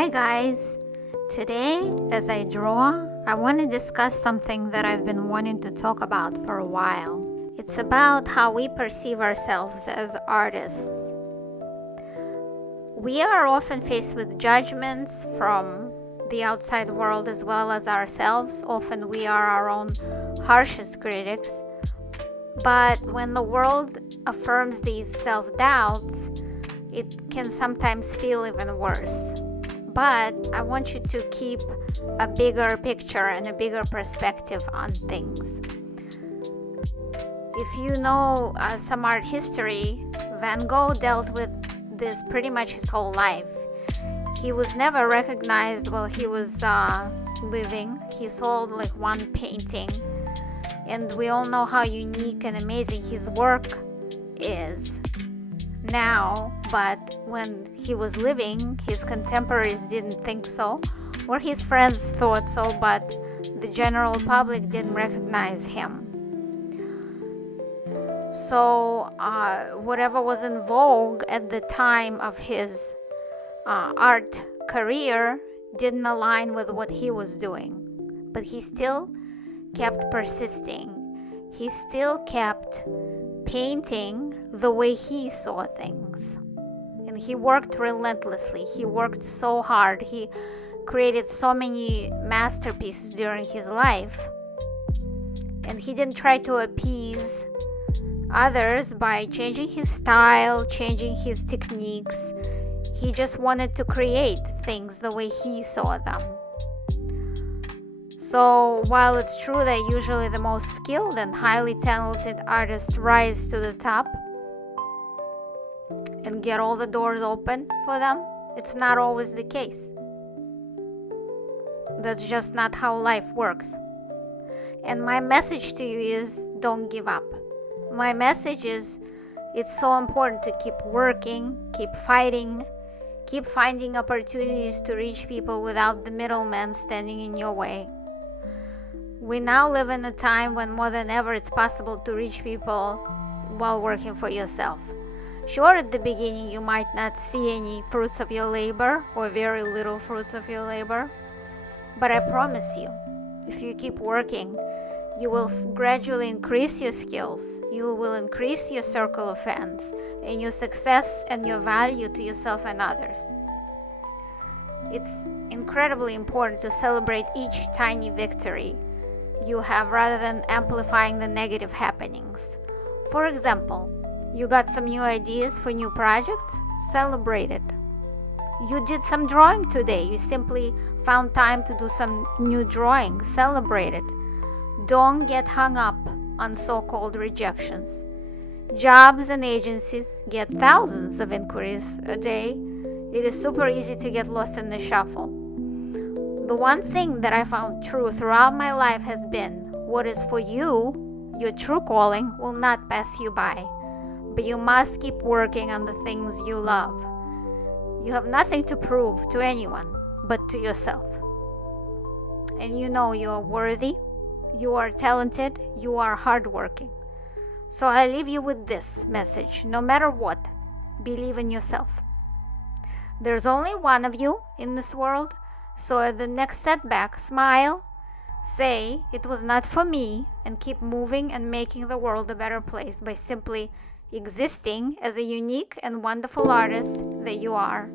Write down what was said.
Hi guys! Today, as I draw, I want to discuss something that I've been wanting to talk about for a while. It's about how we perceive ourselves as artists. We are often faced with judgments from the outside world as well as ourselves. Often we are our own harshest critics. But when the world affirms these self-doubts, it can sometimes feel even worse. But I want you to keep a bigger picture and a bigger perspective on things. If you know some art history, Van Gogh dealt with this pretty much his whole life. He was never recognized while he was living. He sold like one painting, and we all know how unique and amazing his work is now, but when he was living, his contemporaries didn't think so, or his friends thought so, but the general public didn't recognize him. So whatever was in vogue at the time of his art career didn't align with what he was doing, but he still kept persisting. He still kept painting the way he saw things, and he worked relentlessly. He worked so hard. He created so many masterpieces during his life, and he didn't try to appease others by changing his style, changing his techniques. He just wanted to create things the way he saw them. So while it's true that usually the most skilled and highly talented artists rise to the top and get all the doors open for them, it's not always the case. That's just not how life works. And my message to you is, don't give up. My message is, it's so important to keep working, keep fighting, keep finding opportunities to reach people without the middleman standing in your way. We now live in a time when more than ever it's possible to reach people while working for yourself. Sure, at the beginning you might not see any fruits of your labor or very little fruits of your labor, but I promise you, if you keep working, you will gradually increase your skills, you will increase your circle of fans, and your success and your value to yourself and others. It's incredibly important to celebrate each tiny victory you have rather than amplifying the negative happenings. For example, you got some new ideas for new projects? Celebrate it. You did some drawing today. You simply found time to do some new drawing. Celebrate it. Don't get hung up on so-called rejections. Jobs and agencies get thousands of inquiries a day. It is super easy to get lost in the shuffle. The one thing that I found true throughout my life has been, what is for you, your true calling, will not pass you by. But you must keep working on the things you love. You have nothing to prove to anyone but to yourself. And you know you are worthy, you are talented, you are hardworking. So I leave you with this message: no matter what, believe in yourself. There's only one of you in this world. So at the next setback, smile, say, it was not for me, and keep moving and making the world a better place by simply existing as a unique and wonderful artist that you are.